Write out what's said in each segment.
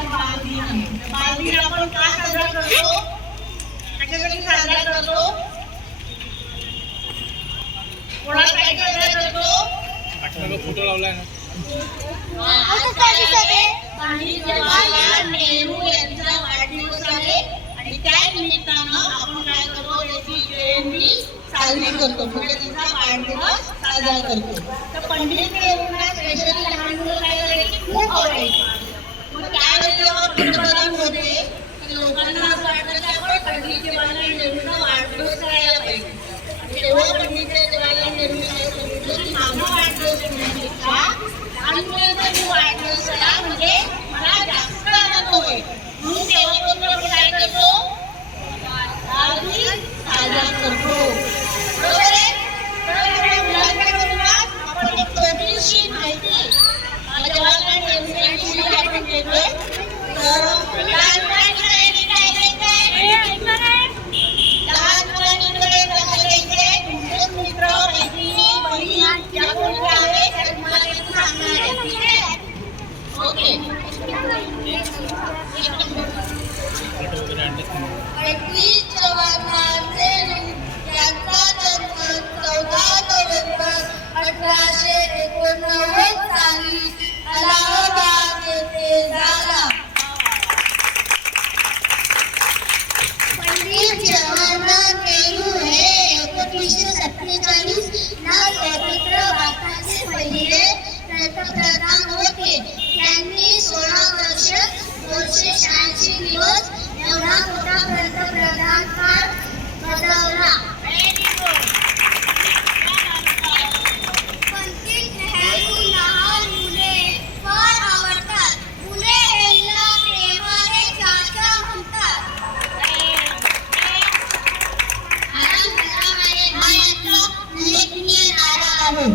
आज बालदिन आहे. बालदिन आपण का साजरा करतो, कशासाठी साजरा करतो, कोणासाठी साजरा करतो? फोटो लावलाय ना. पंडित जवाहरलाल नेहरू यांचा वाढदिवस आहे आणि त्या निमित्तानं आपण काय करतो, त्याची जयंती साजरी करतो, म्हणजे त्यांचा वाढदिवस साजरा करतो. तर पंडित नेहरूंना स्पेशली लहान मुलं काय करायची, खूप आवडायची. मग त्यावेळी जेव्हा पंतप्रधान होते लोकांना असं वाटलं की आपण पंडित जवाहरलाल नेहरूंना वाढदिवस करायला पाहिजे. तेव्हा पंडित जवाहरलाल नेहरू सांगितलं की माझा वाढदिवस करण्यापेक्षा लहान मुलांचा मी वाढदिवस करा, म्हणजे मला जास्त आनंद होईल. म्हणून तेव्हापासून आपण काय करतो, साजरा करतो. बरोबर आहे. तर मुलांच्या कुटुंबात आपण एक छोटीशी माहिती जवाहरलाल नेहरू यांची आपण घेतोय. तर लहान मुलांकडे काय करायचंय, लहान मुलांकडे कसं द्यायचंय, तुमचे मित्र मैत्रिणी बहीण ज्या कोणी आहे त्या तुम्हाला इथून सांगणार आहे. ठीक आहे, ओके. पंडित जवाहरलाल नेहरू यांचा जन्म 14 नोव्हेंबर 1889 साली अलाहाबाद येथे झाला. पंडित जवाहरलाल नेहरू हे 1947 ला स्वतंत्र भारताचे पहिले पंतप्रधान होते. त्यांनी 16 वर्ष 286 दिवस एवढा मोठा पंतप्रधान काळ बजावला. पंडित नेहरू लहान मुले फार आवडतात. मुले यांना प्रेमाने चाचा म्हणतात. हा यांचा उल्लेखनीय नारा आहे.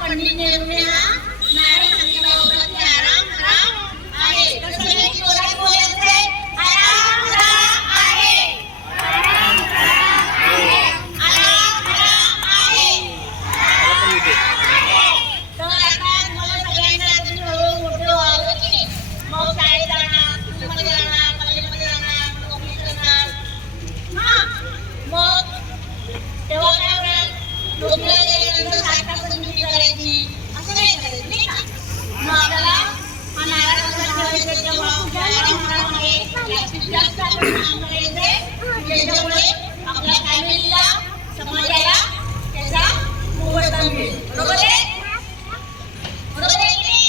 पंडित नेहरूने हा नारा सांगितला होता की आराम आराम आहे. तर सगळ्यांनी जोरात बोलायचंय, आराम आराम आहे, आराम आराम आहे, आराम आराम आहे. तर आता तुम्हाला सगळ्यांना तुम्ही हळूहळू मोठे व्हावं की नाही. मग शाळेत जाणार, स्कूलमध्ये जाणार, कॉलेजमध्ये जाणार, नोकरी करणार. हा, मग तेव्हा काय होणार, नोकरीला गेल्यानंतर 60% करायची, असं नाही करायचं, नाही का. मग आपल्याला हा नारा कसा ठेवायचा, जेव्हा जास्तीत जास्त आपण काम करायचंय, ज्याच्यामुळे आपल्या फॅमिलीला, समाजाला त्याचा मोबदला मिळेल. बरोबर आहे, बरोबर आहे की नाही.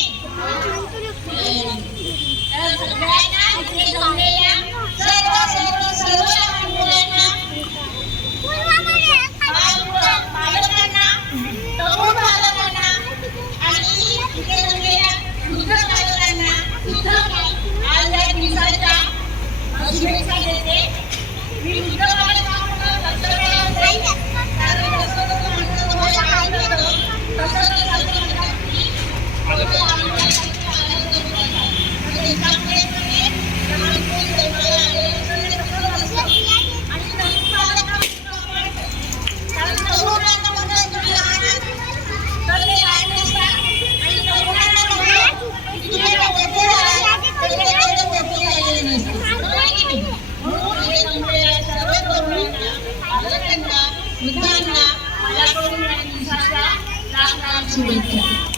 तर सगळ्यांना इथे जमलेल्या सर्व लहान मुलांना, पालकांना, तरुण पालकांना आणि इथे जमलेल्या वृद्ध पालकांना सुद्धा आज या दिवसाच्या शुभेच्छा देते. मी वृद्ध पालकांना कारण शुभेच्छा.